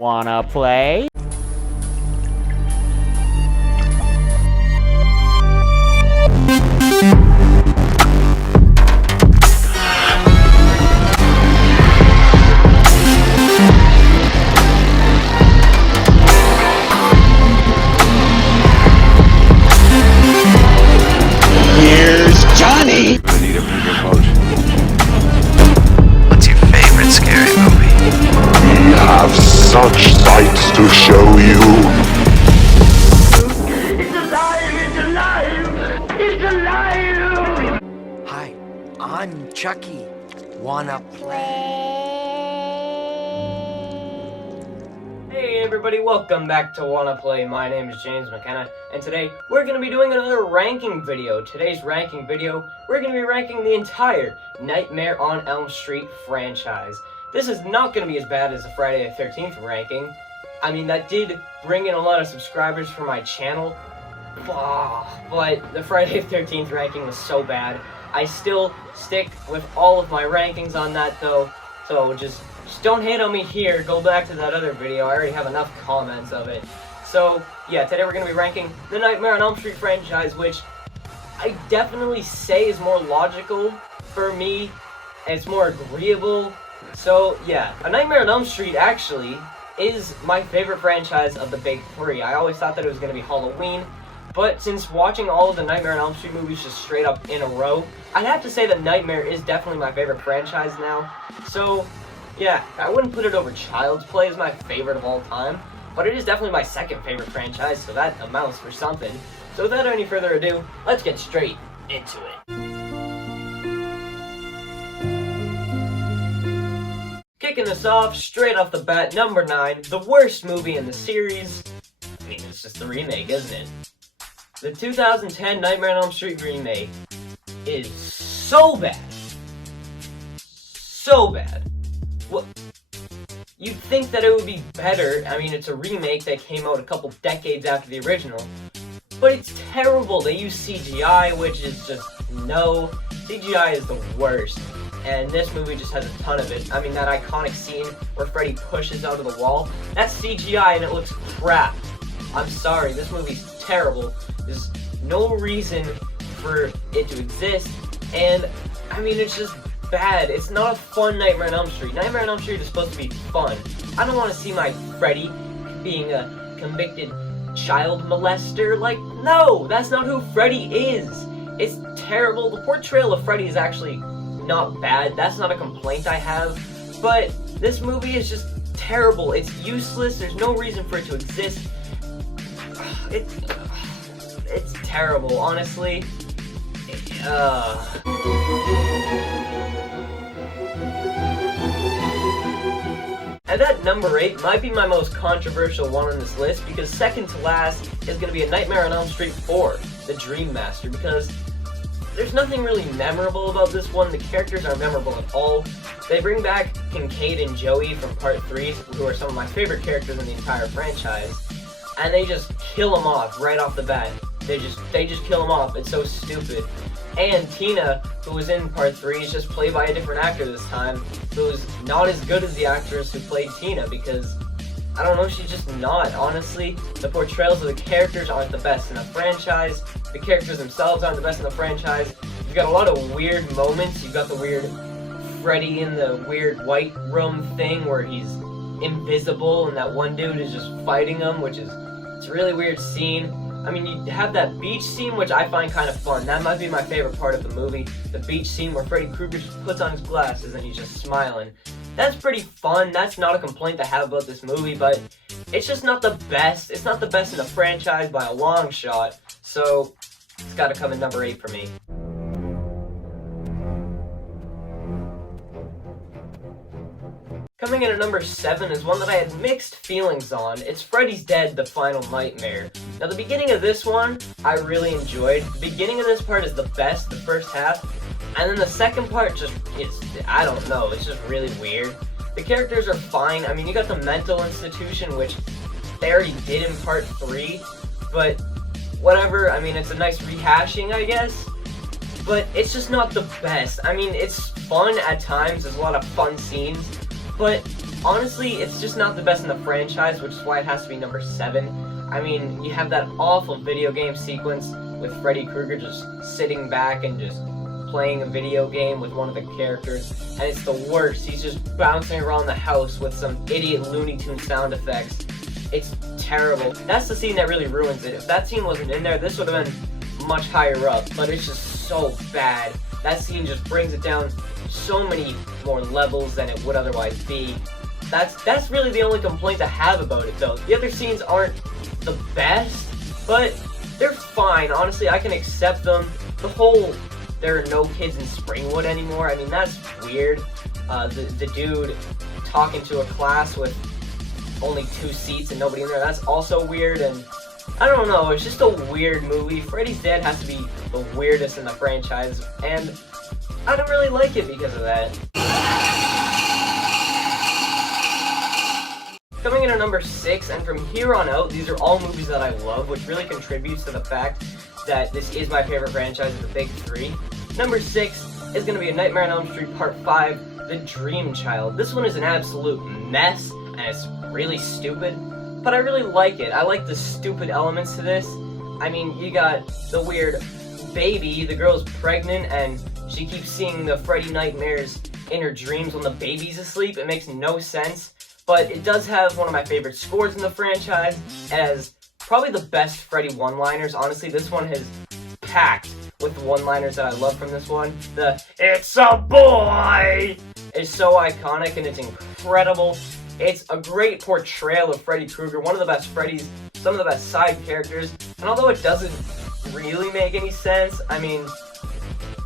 Wanna play? Here's Johnny! I need a bigger boat. What's your favorite scary movie? We have such sights to show you. It's alive! It's alive! It's alive! Hi, I'm Chucky. Wanna play? Hey everybody, welcome back to Wanna Play. My name is James McKenna, and today we're going to be doing another ranking video. Today's ranking video, we're going to be ranking the entire Nightmare on Elm Street franchise. This is not going to be as bad as the Friday the 13th ranking. I mean, that did bring in a lot of subscribers for my channel, but the Friday the 13th ranking was so bad. I still stick with all of my rankings on that though, so just don't hate on me here. Go back to that other video. I already have enough comments of it. So yeah, today we're going to be ranking the Nightmare on Elm Street franchise, which I definitely say is more logical for me, and it's more agreeable. So yeah, A Nightmare on Elm Street actually is my favorite franchise of the big three. I always thought that it was going to be Halloween, but since watching all of the Nightmare on Elm Street movies just straight up in a row, I'd have to say that Nightmare is definitely my favorite franchise now. So yeah, I wouldn't put it over Child's Play as my favorite of all time, but it is definitely my second favorite franchise, so that amounts for something. So without any further ado, let's get straight into it. Kicking us off, straight off the bat, number 9, the worst movie in the series. I mean, it's just the remake, isn't it? The 2010 Nightmare on Elm Street remake is so bad. So bad. What? You'd think that it would be better. I mean, it's a remake that came out a couple decades after the original, but it's terrible. They use CGI, which is just, no. CGI is the worst, and this movie just has a ton of it. I mean, that iconic scene where Freddy pushes out of the wall, that's CGI and it looks crap. I'm sorry, this movie's terrible. There's no reason for it to exist, and I mean, it's just bad. It's not a fun Nightmare on Elm Street. Nightmare on Elm Street is supposed to be fun. I don't want to see my Freddy being a convicted child molester. Like, no, that's not who Freddy is. It's terrible. The portrayal of Freddy is actually not bad. That's not a complaint I have. But this movie is just terrible. It's useless. There's no reason for it to exist. It's terrible, honestly. And that number 8 might be my most controversial one on this list, because second to last is going to be A Nightmare on Elm Street 4, The Dream Master, because there's nothing really memorable about this one. The characters aren't memorable at all. They bring back Kincaid and Joey from Part 3, who are some of my favorite characters in the entire franchise, and they just kill them off right off the bat. They just kill them off. It's so stupid. And Tina, who was in Part 3, is just played by a different actor this time, who's not as good as the actress who played Tina, because, I don't know, she's just not, honestly. The portrayals of the characters aren't the best in the franchise. The characters themselves aren't the best in the franchise. You've got a lot of weird moments. You've got the weird Freddy in the weird white room thing where he's invisible and that one dude is just fighting him, which is, it's a really weird scene. I mean, you have that beach scene, which I find kind of fun. That might be my favorite part of the movie. The beach scene where Freddy Krueger just puts on his glasses and he's just smiling. That's pretty fun. That's not a complaint I have about this movie, but it's just not the best. It's not the best in the franchise by a long shot. So, it's gotta come in number 8 for me. Coming in at number 7 is one that I had mixed feelings on. It's Freddy's Dead, The Final Nightmare. Now, the beginning of this one, I really enjoyed. The beginning of this part is the best, the first half, and then the second part just, I don't know, it's just really weird. The characters are fine. I mean, you got the mental institution, which they already did in Part 3, but whatever. I mean, it's a nice rehashing, I guess, but it's just not the best. I mean, it's fun at times. There's a lot of fun scenes, but honestly, it's just not the best in the franchise, which is why it has to be number 7. I mean, you have that awful video game sequence with Freddy Krueger just sitting back and just playing a video game with one of the characters, and it's the worst. He's just bouncing around the house with some idiot Looney Tunes sound effects. It's terrible. That's the scene that really ruins it. If that scene wasn't in there, this would have been much higher up, but it's just so bad. That scene just brings it down so many more levels than it would otherwise be. That's really the only complaint I have about it, though. The other scenes aren't the best, but they're fine. Honestly, I can accept them. The whole there are no kids in Springwood anymore, I mean, that's weird. The dude talking to a class with only 2 seats and nobody in there, that's also weird, and I don't know, it's just a weird movie. Freddy's Dead has to be the weirdest in the franchise, and I don't really like it because of that. Coming in at number 6, and from here on out, these are all movies that I love, which really contributes to the fact that this is my favorite franchise of the big 3. Number 6 is going to be A Nightmare on Elm Street Part 5, The Dream Child. This one is an absolute mess, and it's really stupid, but I really like it. I like the stupid elements to this. I mean, you got the weird baby, the girl's pregnant, and she keeps seeing the Freddy nightmares in her dreams when the baby's asleep. It makes no sense, but it does have one of my favorite scores in the franchise. It has probably the best Freddy one-liners. Honestly, this one is packed with the one-liners that I love from this one. The "It's a boy" is so iconic and it's incredible. It's a great portrayal of Freddy Krueger, one of the best Freddys, some of the best side characters, and although it doesn't really make any sense, I mean,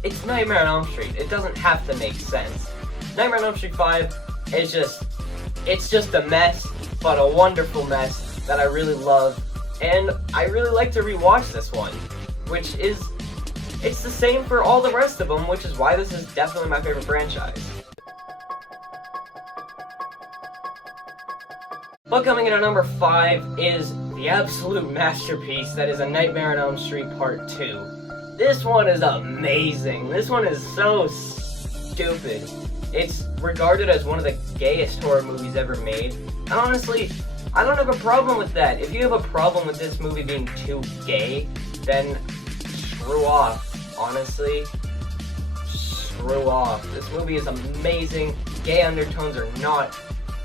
it's Nightmare on Elm Street. It doesn't have to make sense. Nightmare on Elm Street 5 is it's just a mess, but a wonderful mess that I really love, and I really like to rewatch this one, which is, it's the same for all the rest of them, which is why this is definitely my favorite franchise. But coming in at number 5 is the absolute masterpiece that is A Nightmare on Elm Street Part 2. This one is amazing. This one is so stupid. It's regarded as one of the gayest horror movies ever made. And honestly, I don't have a problem with that. If you have a problem with this movie being too gay, then screw off. Honestly, screw off. This movie is amazing. Gay undertones are not.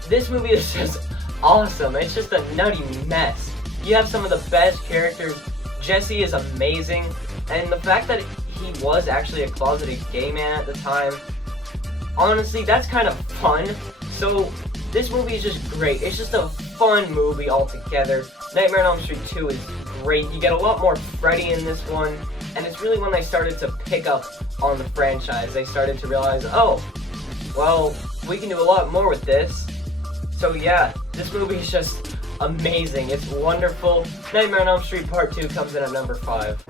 This movie is just awesome. It's just a nutty mess. You have some of the best characters. Jesse is amazing, and the fact that he was actually a closeted gay man at the time, honestly, that's kind of fun. So this movie is just great. It's just a fun movie altogether. Nightmare on Elm Street 2 is great. You get a lot more Freddy in this one, and it's really when they started to pick up on the franchise. They started to realize, oh, well, we can do a lot more with this. So yeah, this movie is just amazing. It's wonderful. Nightmare on Elm Street Part 2 comes in at number 5.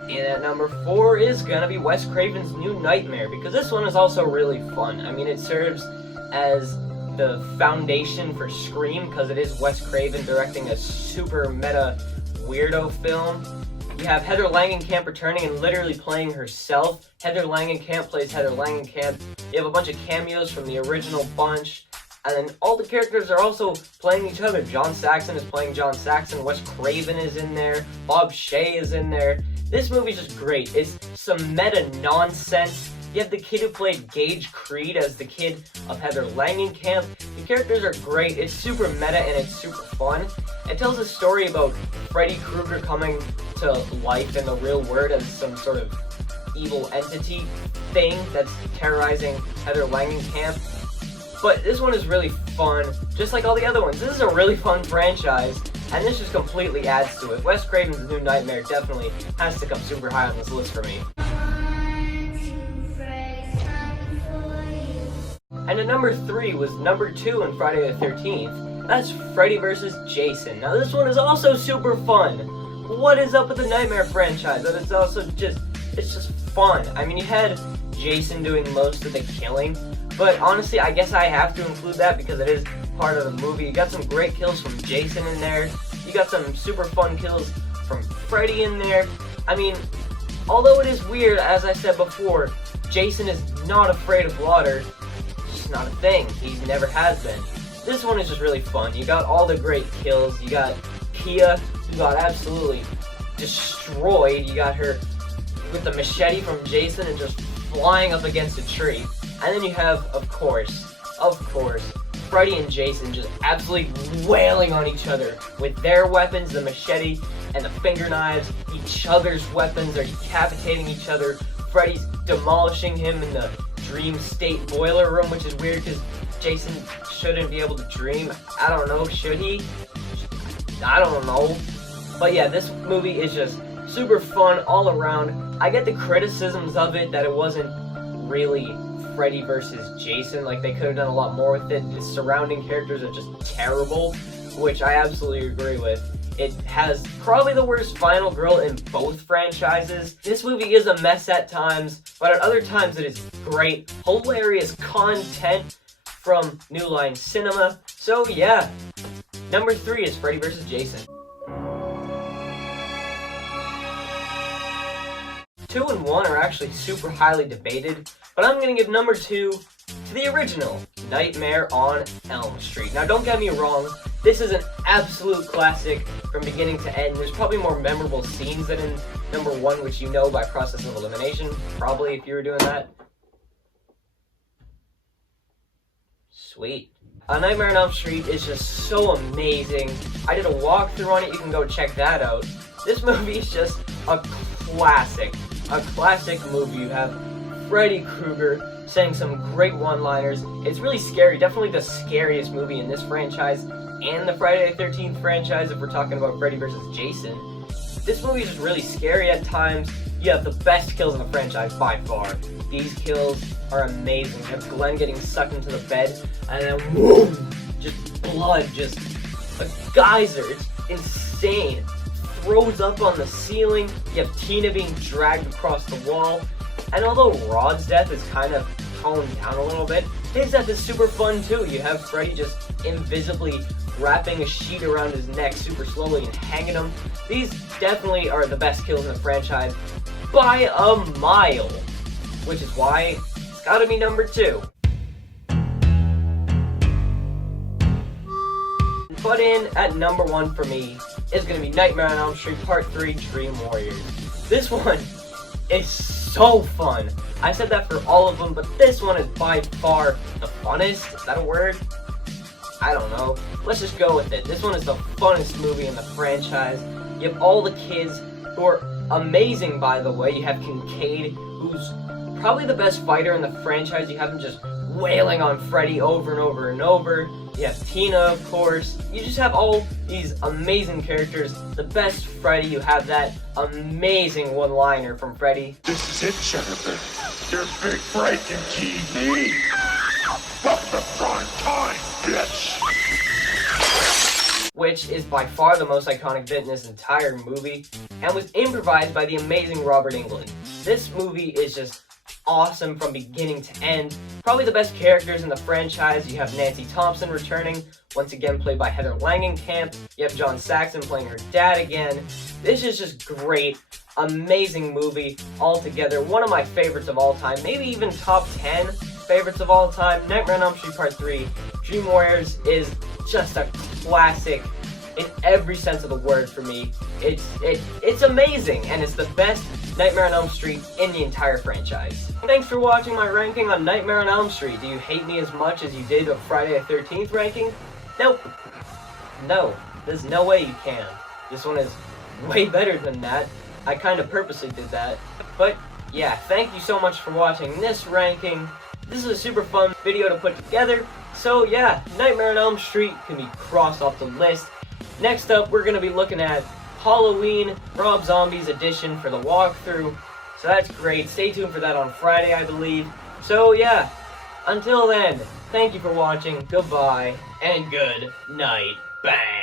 And at number 4 is gonna be Wes Craven's New Nightmare, because this one is also really fun. I mean, it serves as the foundation for Scream, because it is Wes Craven directing a super meta weirdo film. You have Heather Langenkamp returning and literally playing herself. Heather Langenkamp plays Heather Langenkamp. You have a bunch of cameos from the original bunch. And then all the characters are also playing each other. John Saxon is playing John Saxon. Wes Craven is in there. Bob Shaye is in there. This movie's just great. It's some meta nonsense. You have the kid who played Gage Creed as the kid of Heather Langenkamp. The characters are great. It's super meta and it's super fun. It tells a story about Freddy Krueger coming to life in the real world as some sort of evil entity thing that's terrorizing Heather Langenkamp. But this one is really fun, just like all the other ones. This is a really fun franchise, and this just completely adds to it. Wes Craven's New Nightmare definitely has to come super high on this list for me. And at number 3 was number 2 in Friday the 13th. That's Freddy vs. Jason. Now this one is also super fun. What is up with the Nightmare franchise? That it's also just, it's just fun. I mean, you had Jason doing most of the killing, but honestly, I guess I have to include that because it is part of the movie. You got some great kills from Jason in there. You got some super fun kills from Freddy in there. I mean, although it is weird, as I said before, Jason is not afraid of water. It's just not a thing. He never has been. This one is just really fun. You got all the great kills. You got Pia, who got absolutely destroyed. You got her with the machete from Jason and just flying up against a tree. And then you have, of course, Freddy and Jason just absolutely wailing on each other with their weapons, the machete and the finger knives. Each other's weapons are decapitating each other. Freddy's demolishing him in the dream state boiler room, which is weird because Jason shouldn't be able to dream. I don't know, should he? I don't know. But yeah, this movie is just super fun all around. I get the criticisms of it that it wasn't really Freddy versus Jason, like they could have done a lot more with it. The surrounding characters are just terrible, which I absolutely agree with. It has probably the worst final girl in both franchises. This movie is a mess at times, but at other times it is great, hilarious content from New Line Cinema. So yeah, number 3 is Freddy vs. Jason. 2 and 1 are actually super highly debated, but I'm gonna give number 2 to the original, Nightmare on Elm Street. Now don't get me wrong, this is an absolute classic from beginning to end. There's probably more memorable scenes than in number 1, which you know by process of elimination, probably if you were doing that. Sweet. Nightmare on Elm Street is just so amazing. I did a walkthrough on it, you can go check that out. This movie is just a classic movie. You have Freddy Krueger saying some great one-liners. It's really scary, definitely the scariest movie in this franchise and the Friday the 13th franchise if we're talking about Freddy vs. Jason. This movie is just really scary at times. You have the best kills in the franchise by far. These kills are amazing. You have Glenn getting sucked into the bed and then whoom, just blood, just a geyser. It's insane. Throws up on the ceiling. You have Tina being dragged across the wall. And although Rod's death is kind of toned down a little bit, his death is super fun too. You have Freddy just invisibly wrapping a sheet around his neck super slowly and hanging him. These definitely are the best kills in the franchise by a mile, which is why it's gotta be number 2. But in at number 1 for me is going to be Nightmare on Elm Street Part 3 Dream Warriors. This one is so fun. I said that for all of them, but this one is by far the funnest. Is that a word? I don't know. Let's just go with it. This one is the funnest movie in the franchise. You have all the kids who are amazing, by the way. You have Kincaid, who's probably the best fighter in the franchise. You have him just wailing on Freddy over and over and over. You have Tina, of course. You just have all these amazing characters. The best Freddy, you have that amazing one-liner from Freddy. This is it, Jennifer. Your big breaking TV. Welcome to prime time, bitch. Which is by far the most iconic bit in this entire movie, and was improvised by the amazing Robert Englund. This movie is just awesome from beginning to end. Probably the best characters in the franchise. You have Nancy Thompson returning, once again played by Heather Langenkamp. You have John Saxon playing her dad again. This is just great. Amazing movie altogether. One of my favorites of all time. Maybe even top 10 favorites of all time. Nightmare on Elm Street Part 3 Dream Warriors is just a classic in every sense of the word for me. It's amazing, and it's the best Nightmare on Elm Street in the entire franchise. Thanks for watching my ranking on Nightmare on Elm Street. Do you hate me as much as you did of Friday the 13th ranking? Nope. No, there's no way you can. This one is way better than that. I kind of purposely did that. But yeah, thank you so much for watching this ranking. This is a super fun video to put together. So yeah, Nightmare on Elm Street can be crossed off the list. Next up, we're going to be looking at Halloween Rob Zombie's edition for the walkthrough. So that's great. Stay tuned for that on Friday, I believe. So yeah, until then, thank you for watching, goodbye, and good night. Bang!